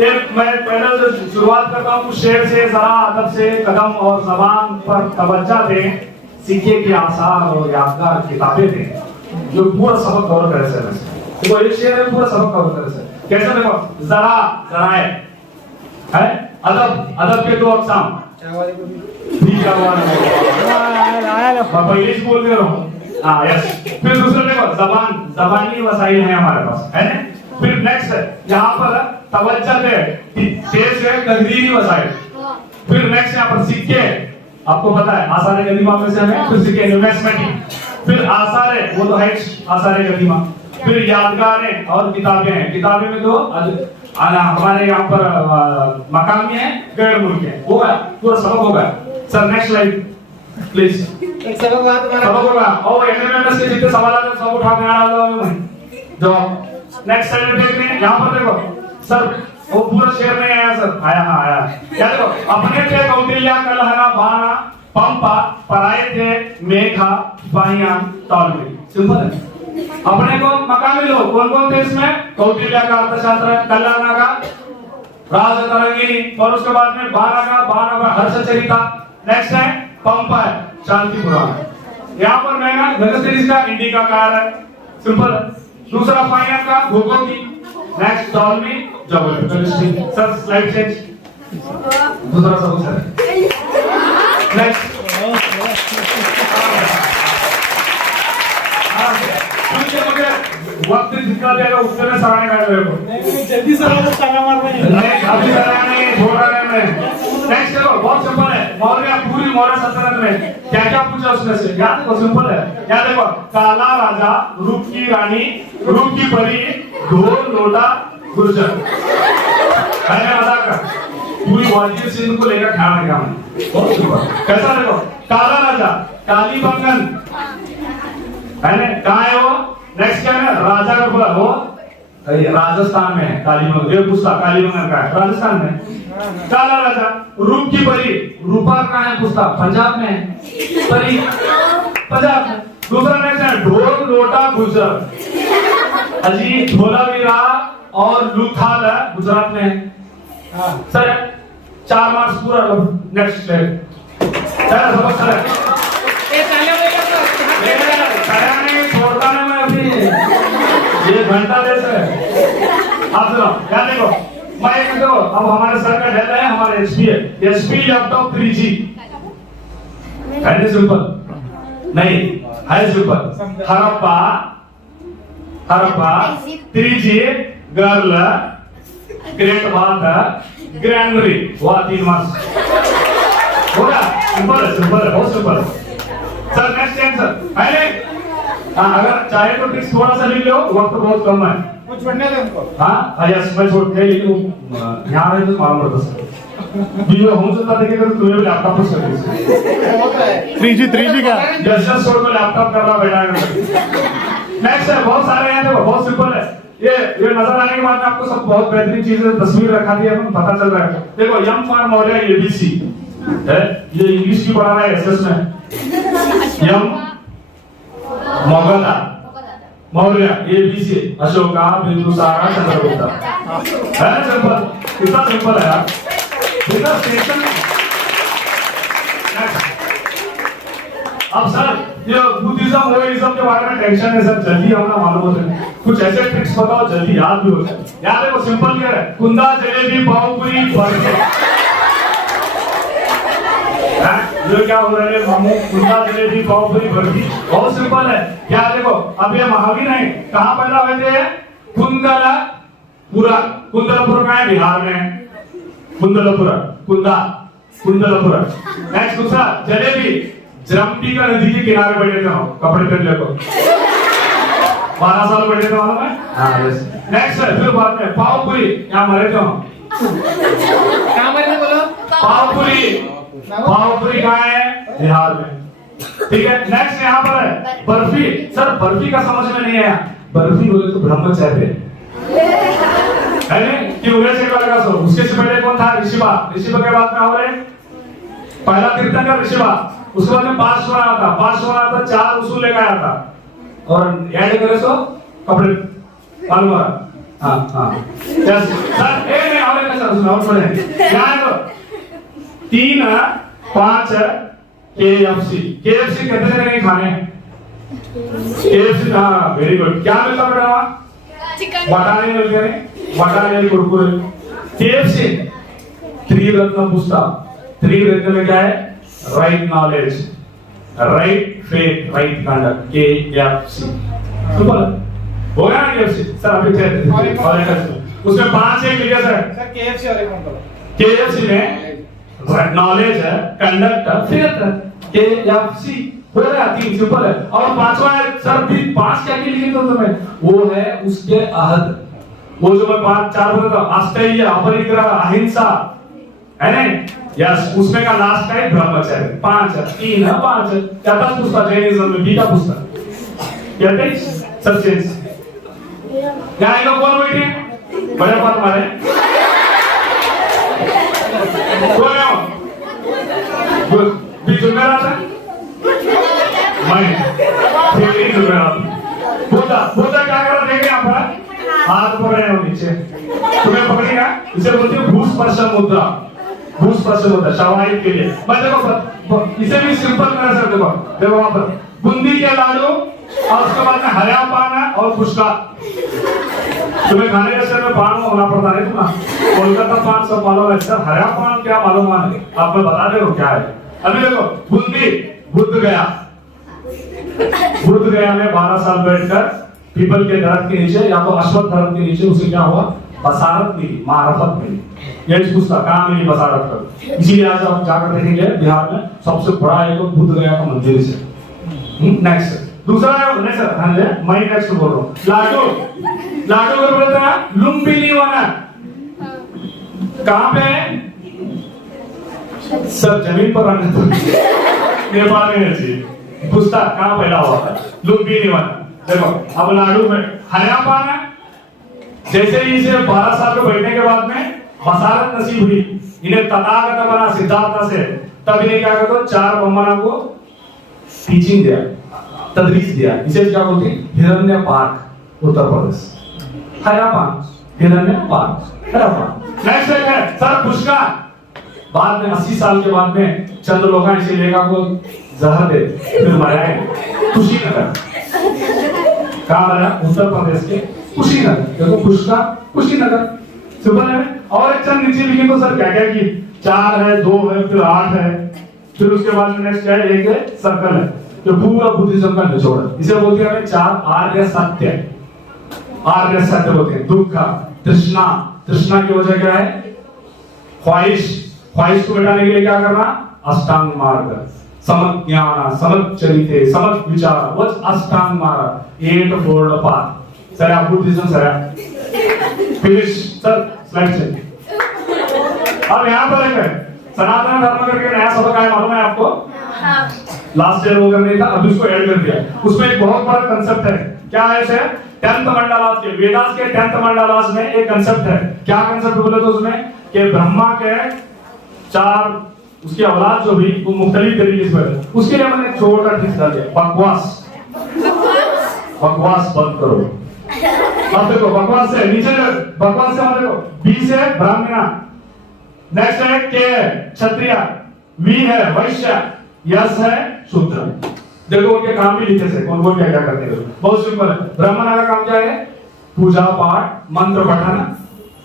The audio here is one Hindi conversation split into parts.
मैं पहले जो शुरुआत करता हूँ कुछ शेर से, जरा अदब से कदम और जबान पर तवज्जो दें, सीखे के आसार और यादगार किताबें दें, जो पूरा सबक कवर करे से। देखो ये शेर है पूरा सबक कवर करे से। कैसे देखो, जरा जराए है, अदब अदब के दो अक़साम, ठीक है पहले ही बोल दे रहा हूँ। हाँ यस। फिर दूसरा देखो जबान, जबानी वसाइल है हमारे पास, है ना। फिर नेक्स्ट है यहाँ पर तवज्जो दे, तेज है तहरीरी वसाइल। फिर नेक्स्ट यहाँ पर सिक्के, आपको पता है आसार कदीमा में से हमें फिर सिक्के इन्वेस्टमेंट। फिर आसार है वो तो है आसार कदीमा। फिर यादगारें और किताबें हैं। किताबें में तो हमारे यहाँ पर मकामी है, गैर मुल्की है, होगा पूरा सबक होगा। Sir next slide please. एक सबक होगा और एमएमएस के जितने सवाल आते हैं सब उठा के आ रहा हूं जो नेक्स्ट स्लाइड देख रहे हैं। यहाँ पर देखो सर वो पूरा शेयर नहीं आया सर, आया हाँ आया। क्या देखो, अपने थे कौटिल्य कलहना बाना पंपा पराए थे मेघा बाहियां टॉलमी। सिंपल है। अपने को मकामी लोग कौन कौन थे इसमें? कौटिल्य का अर्थशास्त्र, कलहना का राज तरंगिनी, और उसके बाद में बाना का हर्षचरिता। नेक्स्ट है पंपा है शांति पुराण। यहाँ पर मेघा गगनश्री का इंडिका कार है, सिंपल है। दूसरा फाइना का भूगो की। नेक्स्ट टॉलमी जबल। सर स्लाइड चेंज, दूसरा सबक सर नेक्स्ट। मुझे वक्त जितना देगा उतने सराहने का मेरे को जल्दी से ताला मार रहे हैं। नहीं अभी सराहने नहीं छोड़ रहे हैं। नेक्स्ट चलो बहुत सिंपल है। मौर्य पूरी मौर्य सल्तनत में क्या क्या पूछा उसमें से? क्या देखो सिंपल है। क्या देखो, काला राजा, रूप की रानी, रूप की परी, ढोल लोटा गुर्जर। मैंने मजाक कर पूरी वाजिब सिंध को लेकर ख्याल रखा मैंने। बहुत सिंपल। कैसा देखो, काला राजा काली बंगन है ना, कहाँ है वो? नेक्स्ट क्या है? राजा का बोला वो राजस्थान में है। कालीबंगन ये पूछता कालीबंगन का है राजस्थान में। काला राजा, रूप की परी, रूपा कहाँ है पूछता? पंजाब में है। परी पंजाब में। दूसरा नेक्स्ट है ढोल लोटा गुजर। अजी धोलावीरा और लुथाल गुजरात में है। सर 4 मार्क्स पूरा। नेक्स्ट है चलो सबक सर छोड़ता नहीं मैं अभी, ये घंटा देश है। आप सुनो क्या देखो, मैं एक देखो अब हमारे सर का डेटा है, हमारे एचपी है, एचपी लैपटॉप 3G है। सिंपल नहीं है, simple. Harappa 3G girl great बात ग्रैंडरी हुआ 3 मार्क्स होगा। सिंपल है, सिंपल है, बहुत सिंपल है। सर नेक्स्ट आंसर पहले अगर चाहे तो ट्रिक्स थोड़ा सा लिख लो, वक्त बहुत कम है। कुछ पढ़ने दे उनको। हाँ यस मैं छोड़ के लेकिन यहाँ है तो मालूम पड़ता सर वीडियो हम से देखे तो तुम्हें भी लैपटॉप पर कर 3G का जस्ट छोड़ के लैपटॉप करना बैठा है। नेक्स्ट है बहुत सारे हैं, देखो बहुत सिंपल है। ये नजर आने के बाद आपको सब बहुत बेहतरीन चीजें तस्वीर रखा दी है, पता चल रहा है। देखो यम फॉर मौर्य ABC है, ये इंग्लिश की पढ़ा रहा है एसएस में। यम मगधा मौर्य ABC अशोका बिंदुसारा चंद्रगुप्ता है ना। सिंपल, कितना सिंपल है यार, कितना स्टेशन। अब सर ये बुद्धिज्म वोइज्म के बारे में टेंशन है सर, जल्दी हमें मालूम होता है। कुछ ऐसे ट्रिक्स बताओ जल्दी याद भी हो जाए। याद है वो सिंपल क्या है? कुंदा जलेबी पाव पूरी बर्फी। ये क्या हो रहा है मामू? कुंदा जलेबी पाव पूरी बर्फी बहुत सिंपल है। क्या देखो अब ये महावीर है, कहाँ पैदा हुए थे? कुंदलपुरा। कुंदलपुर का है बिहार में, कुंदलपुरा कुंदलपुरा। नेक्स्ट दूसरा जलेबी, जरम्पी का नदी के किनारे बैठे थे कपड़े पहन को 12 साल बैठे थे मालूम है। हाँ यस। नेक्स्ट है फिर बाद में पावपुरी, यहाँ मरे थे हम। कहाँ मरे थे बोलो? पावपुरी कहाँ है? बिहार में, ठीक है। नेक्स्ट यहाँ पर है बर्फी। सर बर्फी का समझ में नहीं आया। बर्फी बोले तो ब्रह्मचर्य है ना, कि उन्हें से लगा सो। उसके से पहले कौन था? ऋषिवा। ऋषिवा के बाद में और पहला तीर्थंकर ऋषिवा, उसके बाद में 5 था 4 उसूल लेकर आया था और ऐड करे सो कपड़े मालूम है। हाँ हाँ सर उसमें और थोड़े क्या है तो 3 5 KFC कितने जने नहीं खाने KFC हाँ वेरी गुड क्या मिलता बेटा वहाँ चिकन बटाने मिलते हैं बटाने कुरकुरे KFC 3 रत्न पुस्तक 3 रत्न में क्या है right knowledge right faith right conduct KFC super हो गया ना KFC सर अभी थे और एक उसमें 5 एक लिखा सर सर KFC और एक करो KFC में नॉलेज है कंडक्ट है फेथ KFC हो गया 3 सिंपल है और 5वां है सर भी 5 क्या के लिए तो तुम्हें वो है उसके अहद वो जो मैं 5 4 बोला था अस्थेय अपरिग्रह अहिंसा है ना यस उसमें का लास्ट है ब्रह्मचर्य 5 3 5 क्या था पुस्तक जैनिज्म में भी का पुस्तक क्या थे सब्जेक्ट्स क्या ये लोग कौन बैठे हैं बड़े बात मारे कौन है वो बीच में आता है मैं ठीक है बोलता क्या कर रहा देखे यहाँ पर हाथ पकड़े हो नीचे तुम्हें पकड़ेगा इसे बोलते हैं भूस्पर्श मुद्रा शवाई के लिए मैं देखो इसे भी सिंपल कर सकते हो देखो वहां पर बूंदी के लाडू और उसके बाद में हरा पान और खुशका तुम्हें खाने के सर में पान होना पड़ता है तुम्हें कोलकाता पान सब मालूम है सर हरा पान क्या मालूम है आप मैं बता दे रहा हूँ क्या है अभी देखो बूंदी बुद्ध गया में 12 साल बैठकर पीपल के दरख्त के नीचे या तो अश्वत्थ दरख्त के नीचे उसे क्या हुआ बसारत मिली मारफत मिली ये पुस्तक कहाँ मिली बसारत कर इसीलिए आज आप जाकर देखेंगे बिहार में सबसे बड़ा एक बुद्ध गया का मंदिर से नेक्स्ट दूसरा है नहीं सर हाँ जी मैं नेक्स्ट बोल रहा हूँ लाडू को बोलते हैं लुम्बिनी वाला कहाँ पे सर जमीन पर रहने तो नेपाल में चाहिए पुस्तक कहाँ पैदा हुआ था लुम्बिनी वाला देखो अब लाडू में हरा पाना जैसे ही इसे 12 साल के बैठने के बाद में बसारत नसीब हुई इन्हें तथागत बना सिद्धार्थ से तब इन्हें क्या करते 4 ब्राह्मणों को टीचिंग दिया तदरीस दिया इसे क्या बोलते हैं हिरण्य पार्क उत्तर प्रदेश हरापान हिरण्य पार्क हरापान नेक्स्ट है सर पुष्का बाद में 80 साल के बाद में चंद लोग इसे लेगा को जहर दे फिर मराए कुशीनगर कहाँ मरा उत्तर प्रदेश के कुशीनगर देखो पुष्का कुशीनगर सिंपल है और एक चंद नीचे लिखे तो सर क्या क्या की 4 है 2 है फिर 8 है फिर उसके बाद में नेक्स्ट है एक है सर्कल है जो पूरा बुद्धिज्म का निचोड़ है इसे बोलते हैं 4 आर्य सत्य बोलते हैं दुख तृष्णा की वजह क्या है ख्वाहिश को मिटाने के लिए क्या करना अष्टांग मार्ग समझ ज्ञान समझ चरिते समझ विचार वच अष्टांग मार्ग 8 फोल्ड पाथ सर आप Buddhism sir finish sir slide चलिए अब यहाँ पर है सनातन धर्म करके नया सबक आया मालूम है आपको लास्ट ईयर वो नहीं था अभी उसको ऐड कर दिया उसमें एक बहुत बड़ा कंसेप्ट है क्या है सर 10th मंडलास के वेदास के 10th मंडलास में एक कंसेप्ट है क्या कंसेप्ट बोले तो उसमें कि ब्रह्मा के 4 उसकी औलाद जो भी वो मुख्तलिफ तरीके से पैदा उसके लिए मैंने छोटा ट्रिक डाल दिया बकवास बंद करो अब देखो बकवास से नीचे बकवास से देखो बी से ब्राह्मण नेक्स्ट है के क्षत्रिय वी है वैश्य यस है शूद्र देखो उनके काम भी लिखे से कौन कौन क्या क्या करते हैं बहुत सिंपल है ब्राह्मण का काम क्या है पूजा पाठ मंत्र पढ़ाना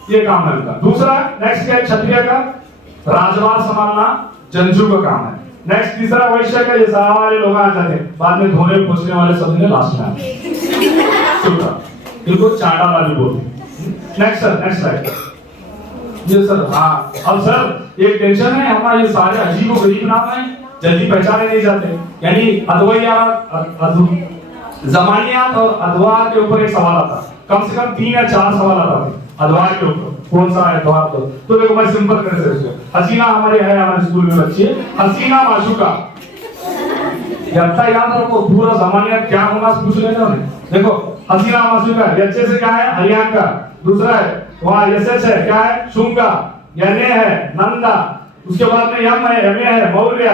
ये काम है उनका दूसरा नेक्स्ट क्या है क्षत्रिय का राजवार संभालना जंजू का काम है नेक्स्ट तीसरा वैश्य का ये सारे लोग आ जाते हैं बाद में धोने पोछने वाले सब ने लास्ट में शूद्र इनको चाटा वाली बोलते हैं नेक्स्ट सर नेक्स्ट स्लाइड ये सर हाँ अब सर एक टेंशन है हमारा ये सारे अजीब और गरीब नाम है जल्दी पहचाने नहीं जाते यानी अद्वैयात जमानियात और अद्वार के ऊपर एक सवाल आता कम से कम 3 या 4 सवाल आता है अद्वार के ऊपर कौन सा है अद्वार तो देखो मैं सिंपल कर से उसको हसीना हमारे है हमारे स्कूल में बच्ची हसीना माशूका याद रखो पूरा जमानियात क्या होगा पूछ लेना देखो हसीना माशूका अच्छे से क्या है हरियाणा का दूसरा है वहां यशस है क्या है शुंगा यने है नंदा उसके बाद में यम है यमे है मौर्य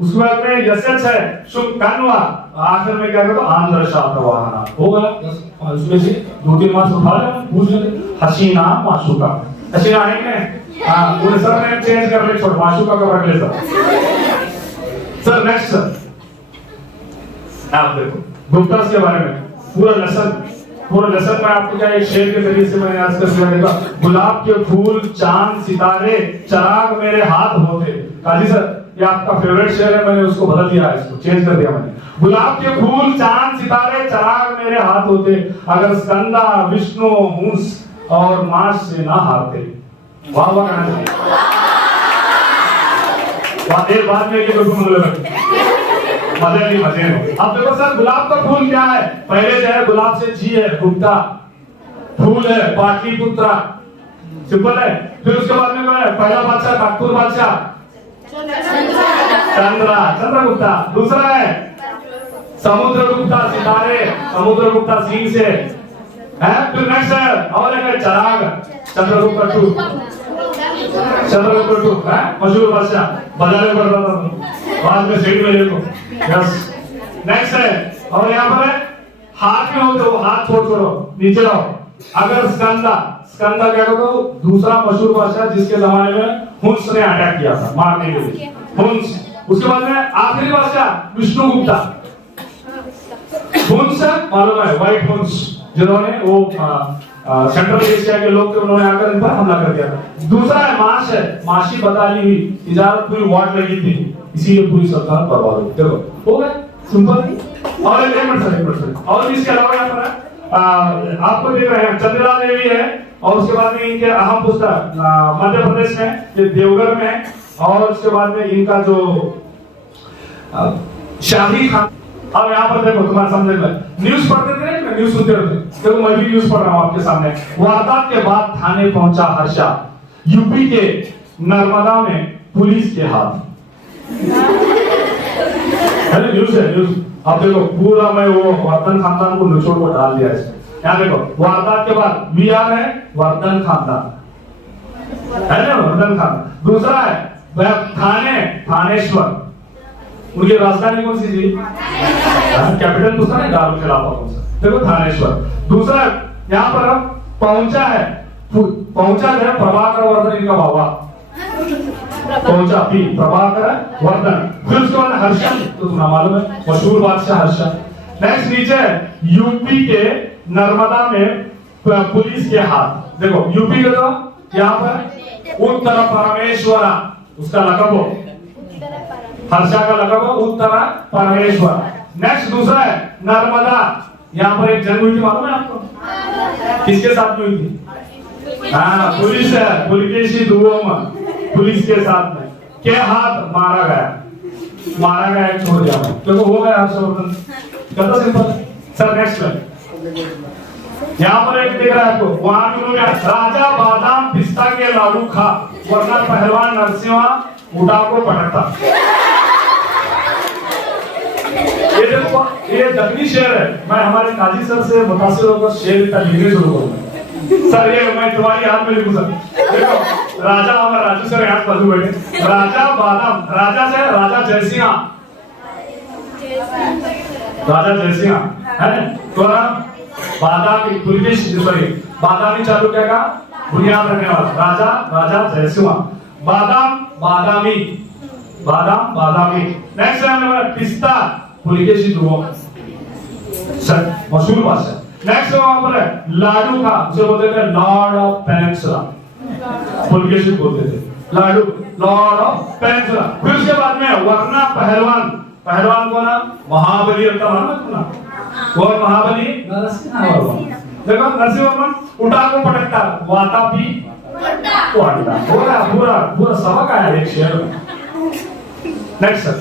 उसके बाद में यशस है शुंग कन्वा आखिर में क्या कहते आंध्र शातवाहना होगा उसमें से 2-3 मार्क्स उठा ले पूछ लेते हसीना माशूका अशी आहे की नाही? हा पुढे सर नेम चेंज कर ले, छोड़ माशू का रख ले सर नेक्स्ट सर आप देखो गुप्ता के बारे में पूरा लेसन में आपको क्या एक शेर के जरिए से मैंने आज तक देखा, गुलाब के फूल चांद सितारे चराग मेरे हाथ होते। काजी सर ये आपका फेवरेट शेर है, मैंने उसको बदल दिया, इसको चेंज कर दिया मैंने। गुलाब के फूल चांद सितारे चराग मेरे हाथ होते, अगर स्कंदा विष्णु मूस और मास से ना हारते। वाह वाह कहना चाहिए, वाह एक बात में कि मजे में। अब देखो सर गुलाब का फूल क्या है, पहले जो है गुलाब से जी है गुप्ता, फूल है पाटलिपुत्रा, सिंपल है। फिर उसके बाद में क्या है, पहला बादशाह काकपुर बादशाह चंद्रगुप्ता, दूसरा है समुद्रगुप्ता सितारे, समुद्रगुप्ता सिंह से है। फिर नेक्स्ट है और एक है चराग चंद्रगुप्ता टू, चंद्रगुप्ता टू है मशहूर बादशाह, बजाने पड़ रहा था बाद में सीट में देखो। यस नेक्स्ट है और यहाँ पर है हाथ में होते हो, हाथ छोड़ो नीचे लाओ। अगर स्कंदा क्या कहते हो, दूसरा मशहूर बादशाह जिसके जमाने में हुंस ने अटैक किया था मारने के लिए, हुंस। उसके बाद में आखिरी बादशाह विष्णुगुप्ता, हुंस मालूम है व्हाइट हुंस, जिन्होंने वो सेंट्रल एशिया के लोग थे, उन्होंने आकर इन पर हमला कर दिया था। दूसरा है माश है, माशी बताली हुई तिजारत पूरी वाट लगी थी, इसीलिए पूरी सरकार बर्बाद हो गई। देखो हो गया सिंपल। और एक मिनट सर और इसके अलावा यहाँ पर आपको देख रहे हैं चंद्रा देवी है, और उसके बाद में इनके अहम पुस्तक मध्य प्रदेश में ये देवघर में, और उसके बाद में इनका जो शाही खान। अब यहाँ पर देखो तुम्हारे सामने न्यूज पढ़ते थे ना, न्यूज सुनते रहते, देखो मैं भी न्यूज पढ़ रहा हूँ आपके सामने। वारदात के बाद थाने पहुंचा हर्षा, यूपी के नर्मदा में पुलिस के हाथ। अरे न्यूज है न्यूज। अब देखो पूरा मैं वो वर्धन खानदान को निचोड़ को डाल दिया इसमें। यहाँ देखो वारदात के बाद वीआर है वर्धन खानदान, है ना वर्धन खानदान। दूसरा है थानेश्वर, उनकी राजधानी कौन सी थी, कैपिटल पूछता है दारुल खिलाफा कौन सा, देखो थानेश्वर। दूसरा यहाँ पर पहुंचा है प्रभाकर वर्धन, इनका बाबा पहुंचा भी प्रभाकर वर्धन। फिर उसके बाद हर्षन, तो तुम्हें मालूम है मशहूर बादशाह हर्षन। नेक्स्ट नीचे है यूपी के नर्मदा में पुलिस के हाथ। देखो यूपी के तो यहाँ पर उत्तर परमेश्वरा, उसका लकब हो, हर्षा का लकब हो उत्तर परमेश्वर। नेक्स्ट दूसरा है नर्मदा, यहाँ पर एक जंग हुई थी मालूम है आपको, किसके साथ हुई थी, हाँ पुलिस है, पुलिकेशी दुवोम, पुलिस के साथ में के हाथ मारा गया, छोड़ दिया। देखो हो गया हर्षवर्धन, कितना सिंपल। सर नेक्स्ट में यहाँ पर एक देख रहा है आपको, वहां भी उन्होंने राजा बादाम पिस्ता के लाडू खा, वरना पहलवान नरसिम्हा उड़ा को पटकता। ये देखो ये दक्षिणी शेर है, मैं हमारे काजी सर से मुतासिर होकर शेर का लिखने शुरू करूंगा। सर ये मैं तुम्हारी हाथ में लिखूं सर। देखो राजा हमारा राजू सर यहाँ बाजू बैठे, राजा बादाम, राजा से राजा जयसिंह, है ना, तो बादामी पुलिस सॉरी बादामी चालुक्य का बुनियाद रखने वाला राजा जयसिंह, बादामी। नेक्स्ट है पिस्ता, पुलिकेशी ध्रुव, सर मशहूर बादशाह। नेक्स्ट वहां पर है लाडू का, उसे बोलते थे लॉर्ड ऑफ पेनिनसुला, पुलिकेशी बोलते थे लाडू, लॉर्ड ऑफ पेनिनसुला। फिर उसके बाद में वरना पहलवान को ना महाबली रखता ना, और महाबली नरसिंहवर्मन। देखो नरसिंहवर्मन उठा को पटकता, वातापी पूरा सबक आया एक शेर में। नेक्स्ट सर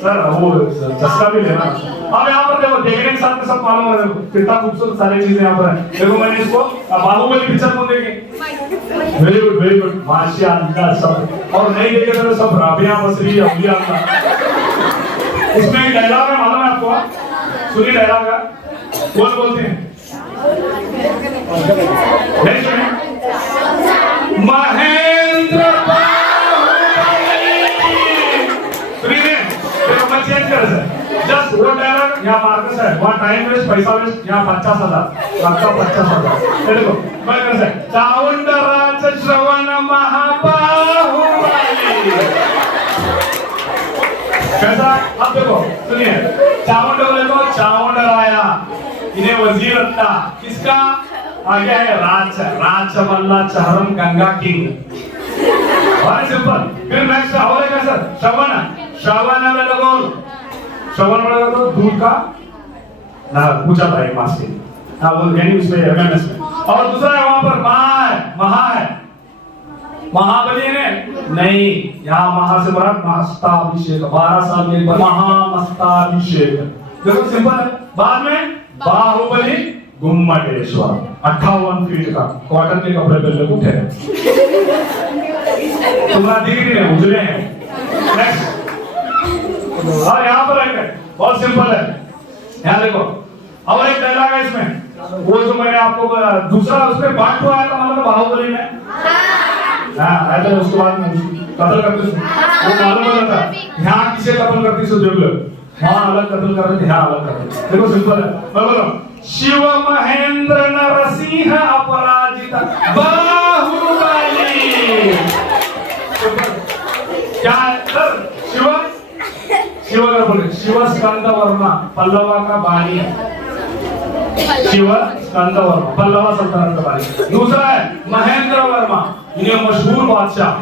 सर वो चस्का भी लेना। अब यहाँ पर देखो देखने के साथ में सब मालूम है कितना खूबसूरत सारी चीजें यहाँ पर है। देखो मैंने इसको बाहुबली पिक्चर को देखे, वेरी गुड माशाअल्लाह सब, और नहीं देखे तो सब राबिया बसरी अब्बिया का। उसमें एक डायलॉग है मालूम है आपको, सुनिए डायलॉग का, कौन बोलते हैं महेंद्र जस्ट वो डायलॉग यहाँ मार्कस है 1 यहाँ टाइम वेस्ट, पैसा वेस्ट, यहाँ 50,000, आपका 50,000। देखो मैं कैसे चामुंडराज श्रवण महाबाहुबली, कैसा? अब देखो सुनिए, चामुंड बोले तो चामुंडराया, इन्हें वजीर रखता, किसका आगे है? राज मल्ला चहरम गंगा किंग, बहुत सिंपल। फिर नेक्स्ट और है कैसा? श्रवण में लगो, श्रवण में लगो तो दूध का ना पूछा था एक मास के, हाँ बोल यानी उसमें एमएमएस में। और दूसरा है वहां पर महा है, महाबली ने नहीं, यहाँ महा से बड़ा मस्ताभिषेक, 12 साल में एक बार महामस्ताभिषेक, देखो सिंपल है। बाद में बाहुबली गुम्मटेश्वर, 58 फीट का कॉटन के कपड़े पहले उठे, तुम्हारा दिख नहीं है, उजले हैं। नेक्स्ट और यहाँ पर है, बहुत सिंपल है, यहाँ देखो। और एक डायलॉग है इसमें, वो जो मैंने आपको दूसरा उसमें बात हुआ है, मतलब बाहुबली में, हाँ ऐसा उसके बाद में कत्ल करते वो मालूम होता है यहाँ किसे कत्ल करती सो देख लो, वहाँ अलग कत्ल कर रहे थे, यहाँ अलग कर रहे। देखो सिंपल है, मैं बोलो शिव महेंद्र नरसिंह अपराजिता बाहुबली, क्या है सर? शिव का बोले शिव स्कंद वर्मा पल्लवा का बानी, शिव स्कंद वर्मा पल्लवा सल्तनत का बानी। दूसरा है महेंद्र वर्मा, इन्हें मशहूर बादशाह,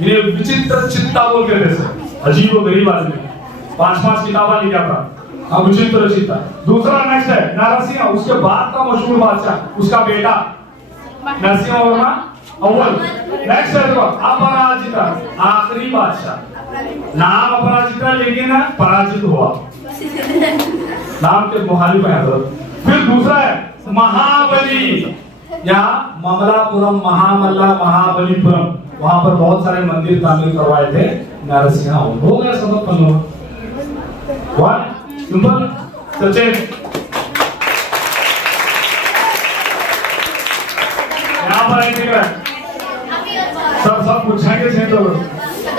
इन्हें विचित्र चित्ता बोल के थे, अजीब और गरीब आदमी, 5-5 किताबा लिखा था, अब विचित्र चित्ता। दूसरा नेक्स्ट है नरसिंह, उसके बाद का मशहूर बादशाह, उसका बेटा नरसिंह वर्मा अव्वल। नेक्स्ट है देखो अपराजिता, आखिरी बादशाह, नाम अपराजिता लेकिन पराजित हुआ, नाम के मुखालिफ है। फिर दूसरा है महाबली, यहाँ ममलापुरम, महामल्ला, महाबलीपुरम, वहां पर बहुत सारे मंदिर तामीर करवाए थे नरसिंह, हो गया सब पन्नों, वाह सिंपल। सचिन यहाँ पर एक है, सब पूछेंगे तो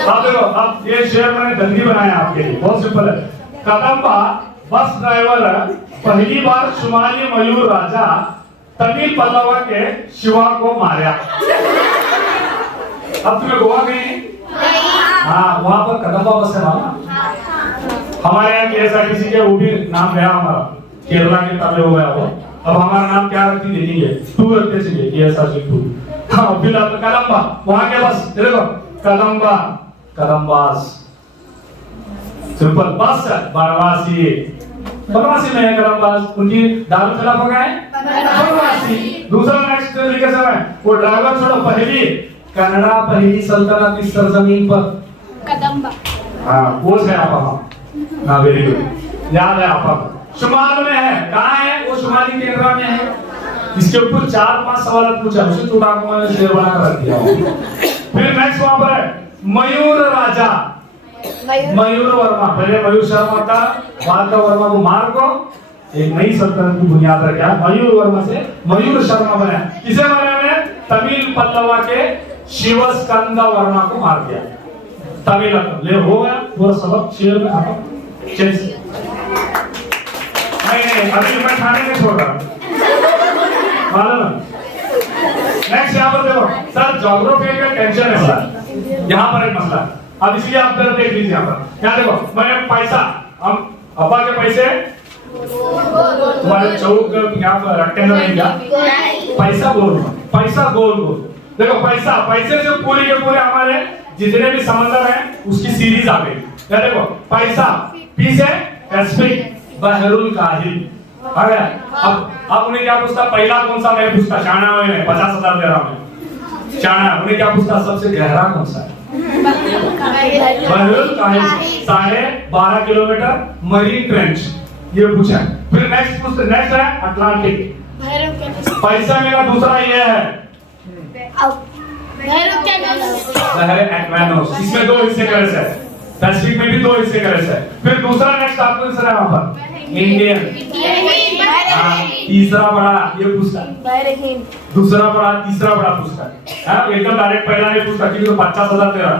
अब देखो, अब ये शेर मैंने जल्दी बनाया आपके लिए, बहुत सिंपल है। कदम्बा बस ड्राइवर पहली बार शुमाली मयूर राजा तमिल पल्लवा के शिवा को मारा। अब तुम्हें गोवा गई? हाँ वहां पर कदम्बा बस है ना, हमारे यहाँ KSRTC के वो भी नाम गया हमारा, केरला के तबे हो गया वो, अब हमारा नाम क्या रखती देंगे, टू रखते चलिए KSRTC 2। हाँ फिर कदम्बा, वहां के बस देखो कदम्बा, कदम्बास सिंपल बस है, बनवासी, बनवासी में है कदम्बास, उनकी दारू खिलाफ गए बनवासी। दूसरा नेक्स्ट लिखे समय वो ड्राइवर छोड़ो, पहली कनाडा पहली सल्तनत इस सरजमीन पर कदम्बा, हाँ वो है आपा, हाँ वेरी गुड, याद है आपा, शुमाल में है, कहाँ है वो? शुमाली केरला में है। इसके ऊपर 4-5 सवाल पूछा, उसे चुटाको मैंने शेर बना कर रख दिया। फिर नेक्स्ट वहां पर है मयूर राजा, मयूर वर्मा, पहले मयूर शर्मा था, बाद का वर्मा को मार को एक नई सल्तनत की बुनियाद रखा, मयूर वर्मा से मयूर शर्मा बना। किसे मारा ने? तमिल पल्लवा के शिव स्कंद वर्मा को मार दिया, तमिल ले हो गया पूरा सबक शेर में खत्म। चेंज नहीं अभी मैं खाने में छोड़ रहा हूं, मालूम। नेक्स्ट यहाँ पर देखो सर, ज्योग्राफी का टेंशन है सर, यहाँ पर एक मसला, अब इसलिए आप जरा देख लीजिए यहाँ पर। यहाँ देखो मैंने पैसा, हम अब्बा के पैसे तुम्हारे चौक यहाँ पर रेक्टेंगल नहीं क्या, पैसा गोल, पैसा गोल गोल। देखो पैसा, पैसे से पूरे के पूरे हमारे जितने भी समंदर हैं उसकी सीरीज आ गई। देखो पैसा, पी से पैसिफिक, बहरुल काहिल आ गया। अब उन्हें क्या पूछता, पहला कौन सा? मैं पूछता शाना में 50,000 दे रहा हूं शाना, उन्हें क्या पूछता सबसे गहरा कौन सा है? बहरुल काहिल, 12.5 किलोमीटर मरीन ट्रेंच, ये पूछा। फिर नेक्स्ट पूछते, नेक्स्ट है अटलांटिक। पैसा मेरा दूसरा ये है लहरे एक्वानोस, इसमें 2 हिस्से करे से, पैसिफिक में भी 2 हिस्से करे से। फिर दूसरा नेक्स्ट आपको दूसरा है वहां पर इंडियन, तीसरा बड़ा ये पूछता, दूसरा बड़ा, तीसरा बड़ा पूछता है, एकदम डायरेक्ट पहला नहीं पूछता कि तो 50,000 दे रहा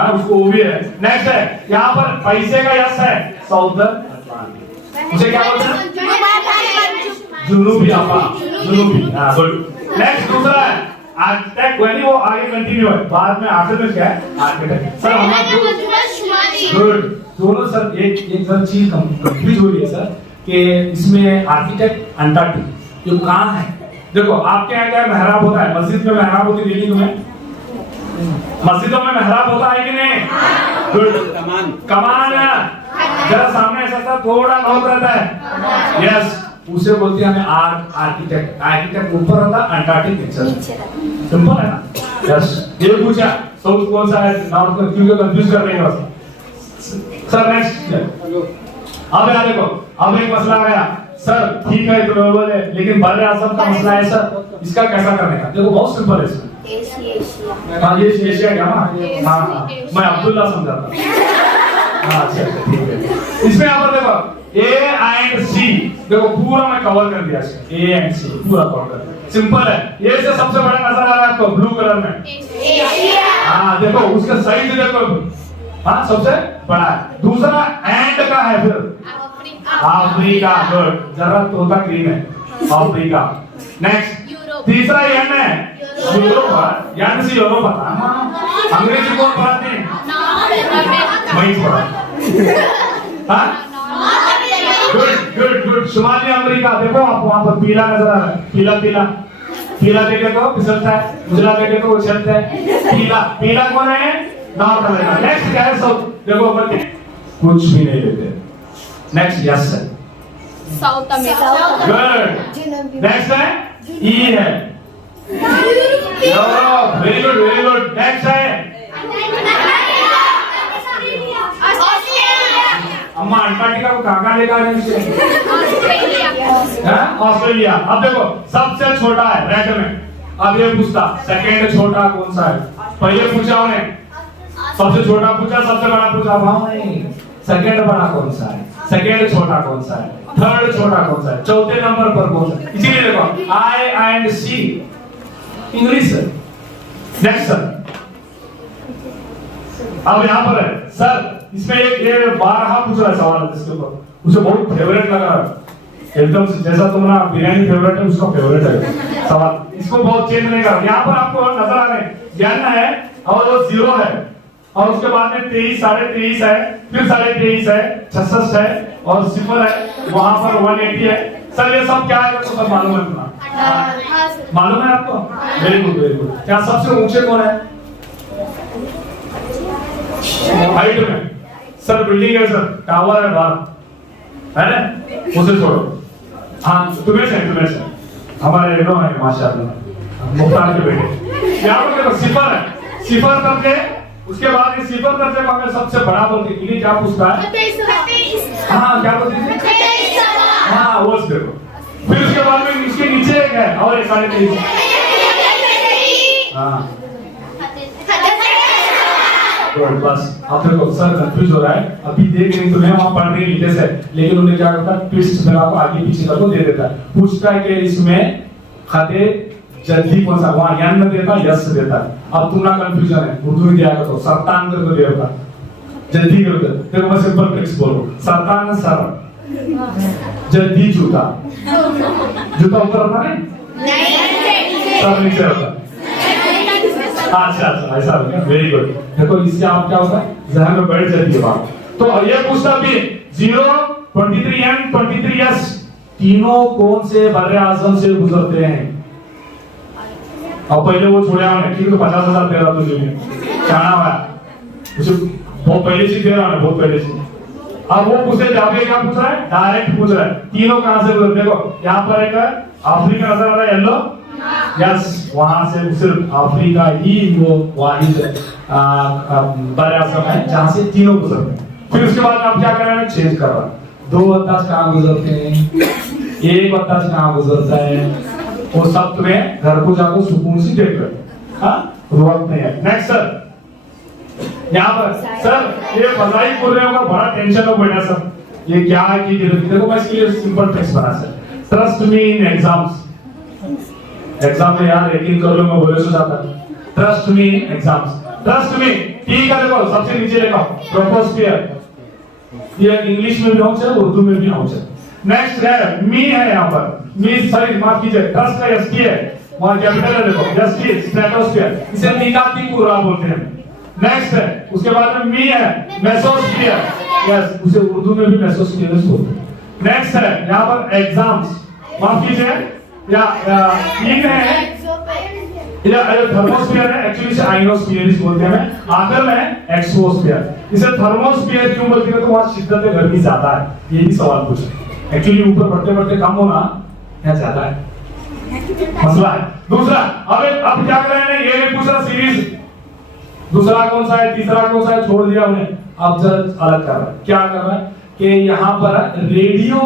है उसको, वो भी है। नेक्स्ट है यहाँ पर पैसे का यस है साउदर्न अटलांटिक, उसे क्या बोलते हैं? जुनूबी आपा, जुनूबी। हाँ गुड। नेक्स्ट दूसरा है आर्किटेक्ट, यानी वो आगे कंटिन्यू है, बाद में आखिर में क्या है? आर्किटेक्ट। सर हमारा गुड। दोनों सर एक सर चीज कंफ्यूज हो रही है सर कि इसमें आर्किटेक्ट अंटार्कटिक ये कहाँ है? देखो आपके यहाँ क्या मेहराब होता है, मस्जिद में मेहराब होती है तुम्हें? मस्जिदों में मेहराब होता है कि नहीं? गुड। कमान जरा सामने ऐसा था थोड़ा बहुत रहता है, यस उसे बोलते हैं हमें आर्किटेक्ट। आर्किटेक्ट ऊपर रहता, अंटार्कटिक नीचे। सिंपल है ना? यस। ये पूछा साउथ कौन सा है, नॉर्थ का, क्यों कंफ्यूज कर रहे हैं बस। सर नेक्स्ट अब यार देखो, अब एक मसला आ गया सर, ठीक है तो बोले लेकिन बड़े आजम का मसला है सर, इसका कैसा करने का? देखो बहुत सिंपल है इसमें। हाँ ये एशिया क्या? हाँ मैं अब्दुल्ला समझाता। हाँ अच्छा ठीक है। इसमें यहाँ पर देखो A एंड C, देखो पूरा मैं कवर कर दिया इसको, A एंड C पूरा कवर कर दिया। सिंपल है। ये से सबसे बड़ा नजर आ रहा है आपको ब्लू कलर में। हाँ देखो उसका साइज देखो, हाँ सबसे बड़ा है। दूसरा एंड का है फिर अफ्रीका, गुड। जरा तोता ग्रीन है, अफ्रीका। नेक्स्ट तीसरा एन है यूरोप, यानी से यूरोप आता। अंग्रेजी कौन पढ़ाते हैं? वही पढ़ा। हाँ गुड गुड गुड। शुमाली अमेरिका, देखो आप वहां पर पीला नजर आ रहा है, पीला पीला पीला देखे तो फिसलता है, उजला देखे तो उछलता है। पीला पीला कौन है? North America. नेक्स्ट क्या है? साउथ, देखो ऊपर कुछ भी नहीं लेते। नेक्स्ट यस है साउथ अमेरिका। गुड। नेक्स्ट है ई है Europe, very good very good. Next है अम्मा अंटार्कटिका को कहाँ लेकर आ रहे हैं? ऑस्ट्रेलिया। अब देखो सबसे छोटा है रेड में। अब ये पूछता सेकंड छोटा कौन सा है? पहले पूछा उन्हें, सबसे छोटा पूछा, सबसे बड़ा पूछा, नहीं सेकंड बड़ा कौन सा है, सेकंड छोटा कौन सा है, थर्ड छोटा कौन सा है, चौथे नंबर पर कौन सा है? इसीलिए देखो आई एंड सी इंग्लिश है। नेक्स्ट सर, अब यहाँ पर है सर, इसमें एक ये 12 पूछ रहा है सवाल इसके ऊपर, उसे बहुत फेवरेट लगा एकदम से, जैसा तुम्हारा बिरयानी फेवरेट है उसका फेवरेट है सवाल, इसको बहुत चेंज नहीं कर। यहाँ पर आपको नजर आ रहे ज्ञान है और वो 0 है और उसके बाद में 23, 23.5 है, फिर 23.5 है, 66 है और 0 है, वहां पर 180 है। सर ये सब क्या है तो सब मालूम है तुम्हारा? मालूम है आपको? Very good very good. क्या सबसे ऊंचे कौन है हाइट में? सर बिल्डिंग है सर, टावर है बाहर है ना, उसे छोड़ो। हाँ तुम्हें से हमारे नो है माशाल्लाह मुख्तार के बेटे। यहाँ पर देखो सिफर है, सिफर करके उसके बाद ये सिफर करके हमें सबसे बड़ा बोलते हैं, क्या पूछता है? हाँ क्या बोलते हैं? हाँ वो देखो, फिर उसके बाद में इसके नीचे एक है और एक 23.5। हाँ बस अब देखो सर कंफ्यूज हो रहा है, अभी देख रहे तुम्हें वहां पढ़ रही नीचे से, लेकिन उन्हें क्या करता है ट्विस्ट में आपको आगे पीछे करके दे देता है। पूछता है कि इसमें खाते जल्दी कौन सा, वहां यन में देता यस देता है। अब तुम्हारा कंफ्यूजन है, उर्दू में दिया तो सरतान करके दे देता जल्दी करके। देखो मैं सिंपल ट्रिक्स बोलूं, सरतान सर, जल्दी जूता, जूता ऊपर रखा नहीं, सर नीचे रखा। अच्छा अच्छा ऐसा हो गया, वेरी गुड। देखो इससे आप क्या होता है जहन में बैठ जाती है बात। तो ये पूछता भी 0, 23N, 23S तीनों कौन से बर्रे आजम से गुजरते हैं? और पहले वो छोड़ा हमने ठीक, तो 50,000 दे रहा तुझे जाना हुआ उसे बहुत पहले से दे रहा है, बहुत पहले से। अब वो पूछे जाके क्या पूछ रहा है? डायरेक्ट पूछ रहा है तीनों कहां से गुजरते? देखो यहाँ पर एक अफ्रीका नजर आ रहा है येलो, यस वहां से सिर्फ अफ्रीका ही वो वाहिद बर्रे आजम है जहां से तीनों गुजरते हैं। फिर उसके बाद आप क्या कर रहे हैं? चेंज कर रहा है, 2 अंदाज कहां गुजरते हैं, 1 अंदाज कहां गुजरता है, वो सब तुम्हें घर को जाकर सुकून से देख लो। हाँ वक्त नहीं है। नेक्स्ट सर, यहाँ पर सर ये फजाई कुर्रियों का बड़ा टेंशन हो बैठा सर, ये क्या है कि देखो मैं इसके लिए सिंपल टेक्स्ट बना सर, ट्रस्ट मी इन एग्जाम्स। एग्जाम में यार यकीन कर लो मैं बोले सो जाता है, ट्रस्ट मी इन एग्जाम्स, ट्रस्ट मी। ठीक है देखो सबसे नीचे लिखा ट्रोपोस्फियर, ये इंग्लिश में भी आउट है उर्दू में भी आउट है। नेक्स्ट है मी है यहाँ पर मी, सॉरी माफ कीजिए, ट्रस्ट का एसटी है, वहां कैपिटल है देखो, एसटी स्ट्रेटोस्फीयर, इसे निकातिपुरा बोलते हैं। नेक्स्ट है उसके बाद में मी है मेसोस्फीयर, यस उसे उर्दू में भी मेसोस्फीयर बोलते हैं। नेक्स्ट है यहाँ पर एग्जाम्स, माफ कीजिए, या इन है या थर्मोस्फीयर है, एक्चुअली इसे आइनोस्फीयर बोलते हैं, आखिर में एक्सोस्फीयर। इसे थर्मोस्फीयर क्यों बोलते हैं, तो वहां शिद्दत गर्मी ज्यादा है, ये भी सवाल पूछे। एक्चुअली ऊपर बढ़ते बढ़ते कम होना यहाँ ज्यादा है, मसला है। दूसरा अब क्या कर रहे हैं, ये नहीं पूछ रहा सीरीज दूसरा कौन सा है, तीसरा कौन सा है, छोड़ दिया उन्हें, अब जरा अलग कर रहा है। क्या कर रहा है कि यहाँ पर रेडियो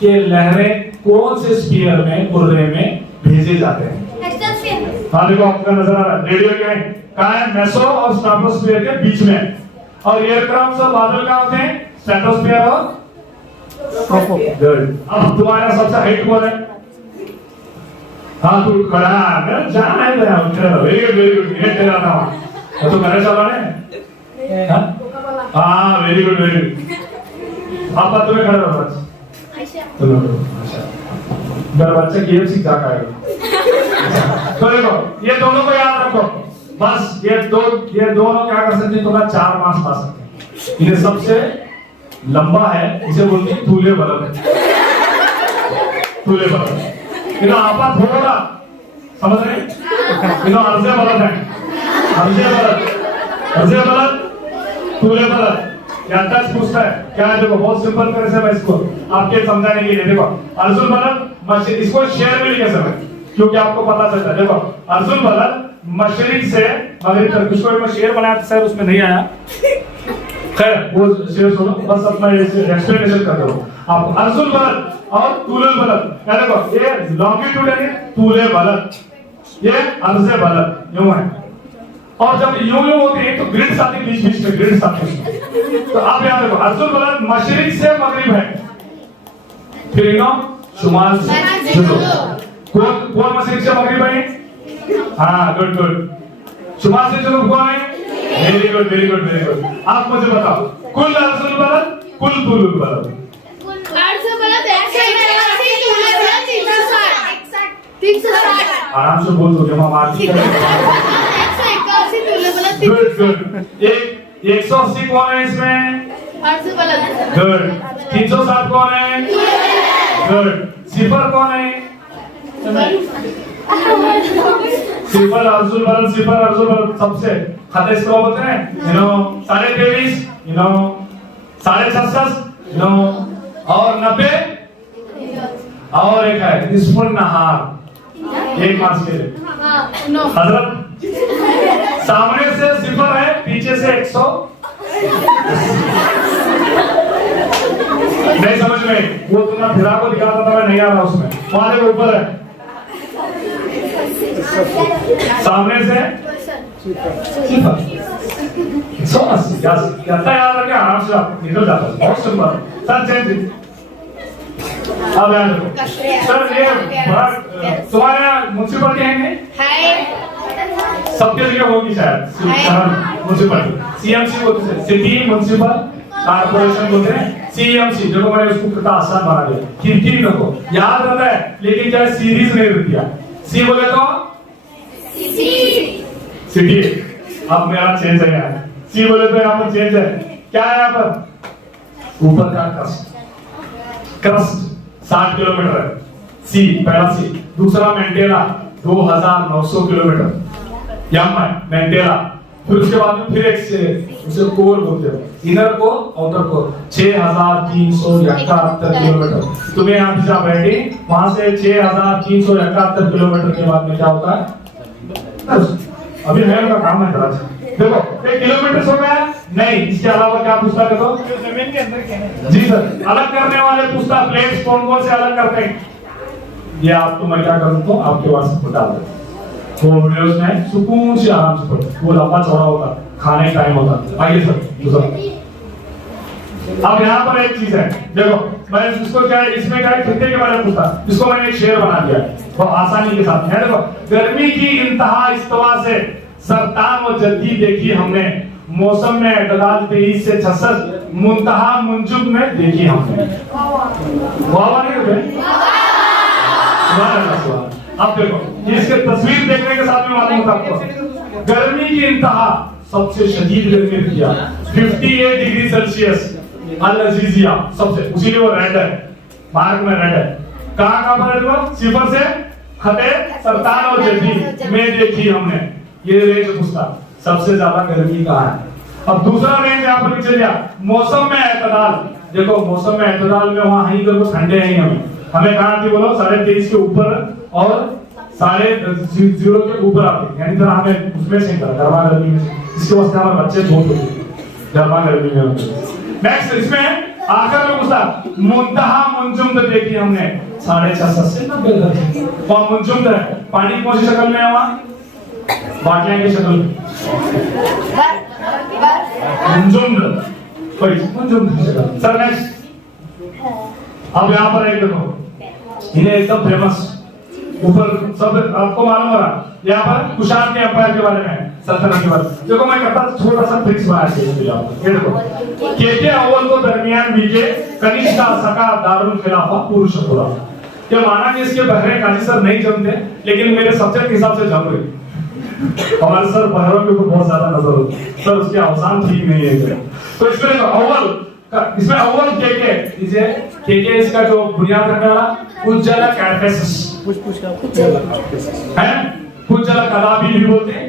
के लहरें कौन से स्फीयर में, उर्रे में भेजे जाते हैं। हाँ देखो आपका नजर आ रहा है, रेडियो के कहाँ है, मेसो और स्ट्रेटोस्फीयर के बीच में, और एयरक्राफ्ट और बादल कहाँ होते हैं, स्ट्रेटोस्फीयर और गुड। अब तुम्हारा सबसे हाइट कौन है, हाँ तू खड़ा है, जाना है वेरी गुड वेरी गुड, ये तेरा नाम तो घर चला रहे, हाँ वेरी गुड वेरी गुड। आप बात तुम्हें खड़ा रहो चलो, अच्छा घर बच्चा KFC क्या खाएगा। तो देखो ये दोनों को याद रखो, बस ये दोनों क्या कर सकते हैं, तुम्हारा 4 मार्क्स पा सकते हैं। ये सबसे लंबा है, इसे बोलते हैं तूले बल्ब, तूले बल्ब। इन्हों आपा थोड़ा समझ रहे, इन्हों अर्जे बल्ब है, अर्जे बल्ब तूले बल्ब। या टच पूछता है क्या है, देखो बहुत सिंपल तरह से मैं इसको आपके समझाने के लिए, देखो अर्जुन बल्ब, इसको शेयर में लिखे समय क्योंकि आपको पता चलता है। देखो अर्जुन बल्ब मशरिक से मगरिब तक, उसको मैं शेयर बनाया था सर, उसमें नहीं आया, खैर वो शेयर छोड़ो, बस अपना एक्सप्लेनेशन कर दो आप। अर्जुन बल्ब और तूले बल्ब, देखो ये लॉन्गिट्यूड है, तूले बल्ब, ये अर्जे बल्ब यूं है, और जब यूं होते हैं तो ग्रिड्स आते हैं बीच बीच में, ग्रिड्स आते हैं। तो आप याद रखो अर्जुन बल्ब मशरिक से मगरिब है, फिर इनो शुमाल से जुनूब। कौन मशरिक से मगरिब है, हाँ गुड गुड, शुमाल से जुनूब कौन है, very good very good very good. आप मुझे बताओ कुल अर्जुन बल्ब कुल तूल बल्ब, आराम से बोल दो जमा मार, गुड गुड। 180 कौन है इसमें, गुड। 307 कौन है, गुड। सिफर कौन है, सिफर अर्जुन बल्ब, सिफर अर्जुन बल्ब सबसे खाते इसको बोलते हैं, 23.5, 66.5, और 90, और एक है निस्फुल नहार, एक मास के लिए हजरत, सामने से सिफर है, पीछे से 100 नहीं समझ में, वो तुमने फिरा को दिखाता था, मैं नहीं आ रहा उसमें, वहां के ऊपर है, सामने से सिफर 180, याद रखे, आराम से आप निकल जाता है, बहुत सिंपल सर। चेंज अब याद रखो सर, ये तुम्हारे म्युनिसिपलिटी है, सबके जगह होगी शायद म्युनिसिपलिटी, CMC बोलते हैं, सिटी म्युनिसिपल कॉर्पोरेशन बोलते हैं, CMC जो मैंने उसको कितना आसान बना दिया, ठीक रखो, याद रहता है, लेकिन क्या सीरीज नहीं रहती है, सी बोले तो सिटी, अब मेरा चेंज है यहाँ, सी बोले तो यहाँ पर चेंज है, क्या है यहाँ पर ऊपर का क्रस्ट 60 किलोमीटर है, सी पहला सी, दूसरा मेंटेला 2900 किलोमीटर, यम है मेंटेला, फिर उसके बाद में फिर एक से उसे कोर बोलते हैं, inner core outer core 6371 kilometre. तुम्हें यहाँ पे जब बैठी वहां से 6371 किलोमीटर के बाद में क्या होता है, अभी मेरे का काम है जरा, देखो 1 किलोमीटर हो गया नहीं, इसके अलावा क्या पूछता है, देखो जमीन के अंदर क्या है, जी सर अलग करने वाले पूछता, प्लेट्स कौन कौन से अलग करते हैं, ये आपको मैं क्या करूँ तो आपके व्हाट्सएप पर डाल देता हूं, तो वीडियोस में सुकून से आराम से पढ़ो, वो लंबा चौड़ा होगा, खाने का टाइम होता। आइए सर दूसरा, अब यहाँ पर एक चीज है, देखो मैं इसको क्या है, इसमें क्या है, खित्ते के बारे में पूछता, इसको मैंने एक शेर बना दिया बहुत आसानी के साथ है। देखो गर्मी की इंतहा इस्तवा से सरतान व जल्दी देखी हमने, मौसम में एतदाल 23 से 66 मुंतहा मुंजुम में देखी हमने। वाह नहीं होते? अब देखो इसके तस्वीर देखने के साथ में मालूम होता आपको गर्मी की इंतहा सबसे शदीद गर्मी किया 58 डिग्री सेल्सियस अल अजीजिया सबसे, उसीलिए वो रेड है, मार्क में रेड है। कहां पर है वो? सिफर से खते सरतान और जदी में देखी हमने। ये रेंज पूछता सबसे ज्यादा गर्मी कहां है। अब दूसरा रेंज यहाँ पर नीचे दिया मौसम में एतदाल। देखो मौसम में एतदाल में वहां ही तो ठंडे हैं हमें कहां थी बोलो 23.5 के ऊपर और 0.5 के ऊपर आते, यानी तरह हमें उसमें से गर्मा गर्मी में। इसके वास्ते हमारे बच्चे बहुत होते हैं गर्मा गर्मी में। नेक्स्ट इसमें आखिर में पूछा मुंतहा मुंजुम देखी हमने 650 से 90 तक। और मुंजुम पानी कौन सी शक्ल में है वहां? बाटलियां की शक्ल में मुंजुम सर। नेक्स्ट अब यहाँ पर एक देखो इन्हें एकदम फेमस ऊपर सब आपको मालूम हो रहा यहाँ पर कुषाण के एम्पायर के बारे में सल्तनत के बारे में। देखो मैं करता छोटा सा ट्रिक्स बना के देखो के अव्वल को दरमियान बीके कनिष्क का सका दारुल खिलाफा पुरुष पूरा। क्या माना कि इसके बहरे काजी सर नहीं जमते, लेकिन मेरे सब्जेक्ट के हिसाब से जम रहे। हमारे सर बहरों के ऊपर बहुत ज्यादा नजर होती है सर, उसके अवसान ठीक नहीं है। तो इसमें अव्वल इसमें अव्वल के इसका जो बुनियाद रखने वाला उज्जला कैफेसिस है, उज्जला कलाबी भी बोलते हैं,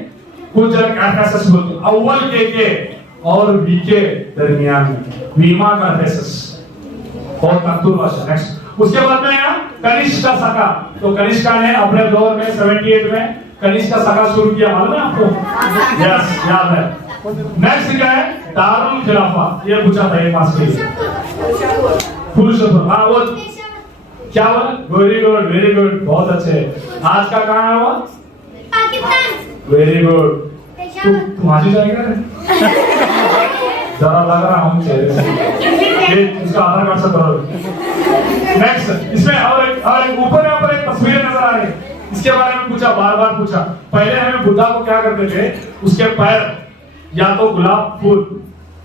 उज्जला कैफेसिस बोलते हैं। अव्वल के और बी के दरमियान में वीमा कैफेसिस और तख्तुल भाषा। नेक्स्ट उसके बाद में है कनिष्क का सका। तो कनिष्का ने अपने दौर में 78 में कनिष्क का सका शुरू किया, मालूम है आपको? यस याद है। नेक्स्ट क्या है? दारुल खिलाफा। ये पूछा था एक मास के लिए पुरुष। हाँ वो क्या बोला? वेरी गुड बहुत अच्छे। आज का कहाँ है वो? पाकिस्तान। Very good. तुम आज ही जाएगा? जरा लग रहा हम चेहरे से ये उसका आधार कार्ड से करो। नेक्स्ट इसमें और एक ऊपर यहाँ पर एक तस्वीर नजर आ रही है, इसके बारे में पूछा, बार पूछा। पहले हमें बुद्धा को क्या करते थे, उसके पैर या तो गुलाब फूल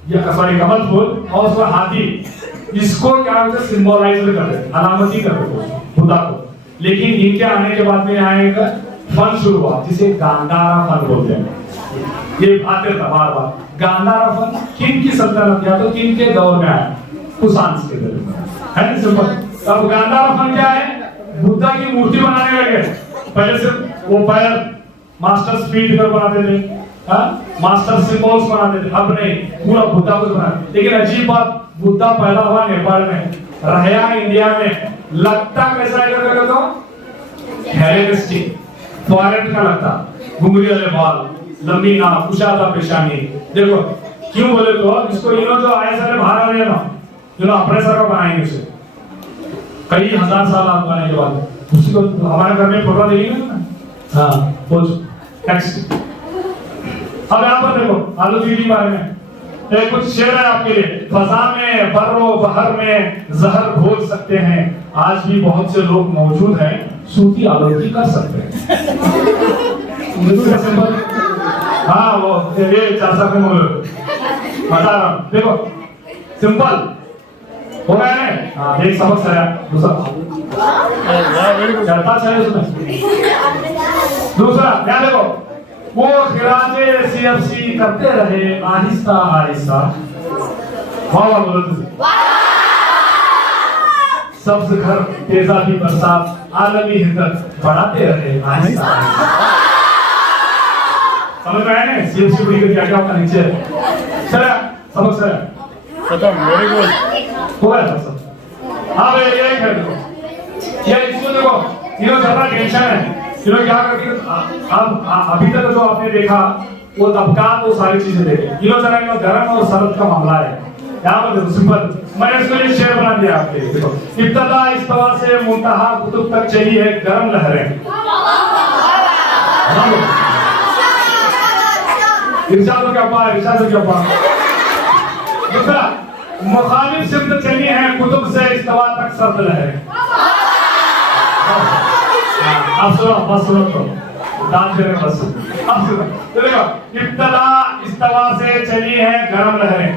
या सॉरी कमल फूल और उसमें हाथी, इसको क्या करते सिंबलाइज करते, अलामती करते बुद्धा को। लेकिन इनके आने के बाद में यहाँ एक फन शुरू हुआ जिसे गांधारा फन बोलते हैं। ये आते था बार बार गांधारा फन। किन की सल्तनत या तो किन के दौर में आया? कुषाण के दौर में है ना सिंपल। अब गांधारा फन क्या है? बुद्धा की मूर्ति बनाने लगे। पहले सिर्फ वो पैर मास्टर स्पीड पर बनाते थे, मास्टर सिंबल्स बनाते थे, अब नहीं पूरा बुद्धा को बना। लेकिन अजीब बात, बुद्धा पैदा हुआ नेपाल में, रहा इंडिया में। लगता कैसा है? तो हेलेनिस्टिक फॉरेन का लगता, घुंघरी वाले बाल, लंबी नाक, कुशादा पेशानी। देखो क्यों बोले तो इसको इन्हों जो आए सारे बाहर आ रहे ना, जो अपने सर का बनाएंगे उसे कई हजार साल आने के बाद उसी को हमारे घर में फोटो देंगे ना। हाँ बोल। नेक्स्ट अब यहाँ पर देखो आलू जी के बारे में एक कुछ शेर है आपके लिए। फजा में बर्रो बहर में जहर घोल सकते हैं, आज भी बहुत से लोग मौजूद हैं सूती आलोकी कर सकते हैं। हाँ वो ये 4 साल में बता रहा हूँ। देखो सिंपल हो गया है। हाँ एक सबक है दूसरा चलता चले उसमें। दूसरा क्या देखो वो खिराजे CFC करते रहे आहिस्ता आहिस्ता। वाह बोलो तुझे। सब्ज घर तेजाबी बरसात आलमी हिद्दत बढ़ाते रहे आहिस्ता आहिस्ता। समझ में आया ना? CFC बड़ी क्या क्या होता नीचे चला सबक से खत्म। वेरी गुड हो गया सब। हाँ भाई ये है देखो ये इसको देखो इन्होंने ज्यादा टेंशन है। इन्होंने क्या करके अब अभी तक जो आपने देखा वो तबकात वो सारी चीजें देखे। इन्होंने जरा इन्होंने गर्म और सर्द का मामला है यहाँ पर देखो सिंपल। मैंने इसके लिए शेयर बना दिया आपके लिए। देखो इब्तदा इस्तवा से मुंतहा कुतुब तक चली है गर्म लहरें। इरशाद क्या पा इरशाद क्या पा। दूसरा मुखालिफ सिमत चली है कुतुब से इस्तवा तक सर्द लहरें। अब सुनो बस सुनो तो डांस करेंगे बस। अब सुनो तो देखो इब्तदा इस्तवा से चली है गर्म लहरें।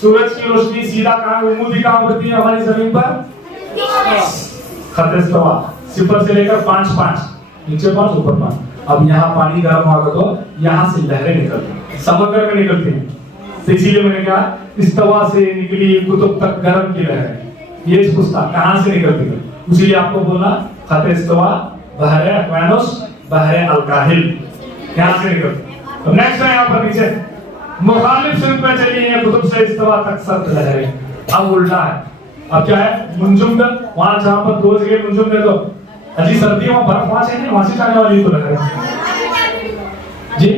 सूरज की रोशनी सीधा कहां उम्मूदी कहां उड़ती है हमारी जमीन पर? खत इस्तवा 0 से लेकर 5 नीचे 5 ऊपर 5। अब यहाँ पानी गर्म होगा तो यहाँ से लहरें निकलती हैं, समुद्र में निकलती हैं। तो इसीलिए मैंने कहा इस्तवा से निकली कुतुब तक गर्म की लहरें। ये पूछता कहां से निकलती है, इसीलिए आपको बोला खत इस्तवा बहरे अक्वानोस बहरे अलकाहिल यहाँ से निकलती। तो नेक्स्ट है यहाँ पर नीचे मुखालिफ सिमत में चली है कुतुब से इस्तवा तक सर्द लहरें। अब उल्टा है, अब क्या है मुंजुम तक, वहां जहां पर 2 जगह मुंजुम दे दो अजी सर्दियों में बर्फ वहां से नहीं, वहां से जाने वाली तो लहरें जी।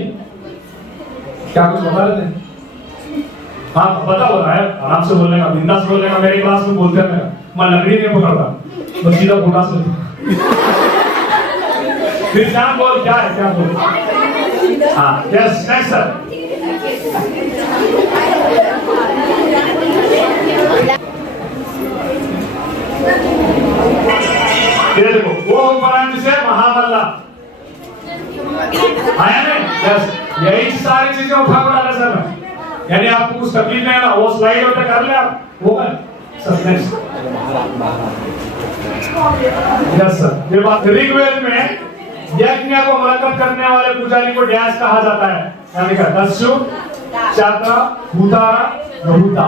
क्या कुछ बता रहे थे? हाँ पता हो रहा है, आराम से बोलने का, बिंदास बोलने का। मेरे क्लास में बोलते हैं मैं लकड़ी नहीं पकड़ता, तो सीधा घोड़ा से फिर क्या बोल, क्या है क्या बोल। हाँ यस नेक्स्ट सर। ये देखो वो हुक्मरान जिसे महामल्ला आया नहीं, यस यही सारी चीजें उठा कर डाले सर। यानी आपको कुछ तकलीफ नहीं है ना, वो स्लाइड होता कर ले आप, वो है सर नेक्स्ट। यस सर ये बात ऋग्वेद में यज्ञ को मुरक्कब करने वाले पुजारी को ड्यास कहा जाता है। यानी क्या दस्यु चात्रा भूतारा रहुता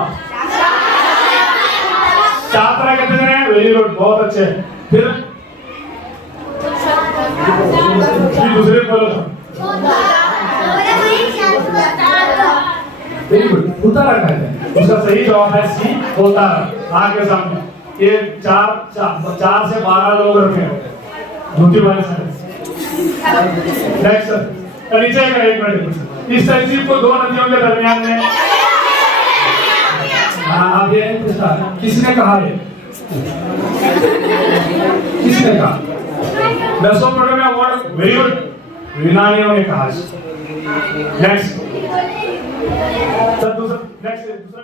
चात्रा कहते हैं, वेरी गुड बहुत अच्छे। फिर दूसरे बोलो वेरी गुड भूतारा कहते हैं, उसका सही जवाब है सी होतारा। आगे सामने ये 4 से 12 लोग रखे हैं धोती वाले सर। नेक्स्ट सर नीचे का 1 मिनट। इस तहजीब को 2 नदियों के दरमियान में अब ये पूछा किसने कहा, ये किसने कहा? मेसोपोटामिया अवार्ड वेरी गुड यूनानियों ने कहा। नेक्स्ट सर दूसरा नेक्स्ट दूसरा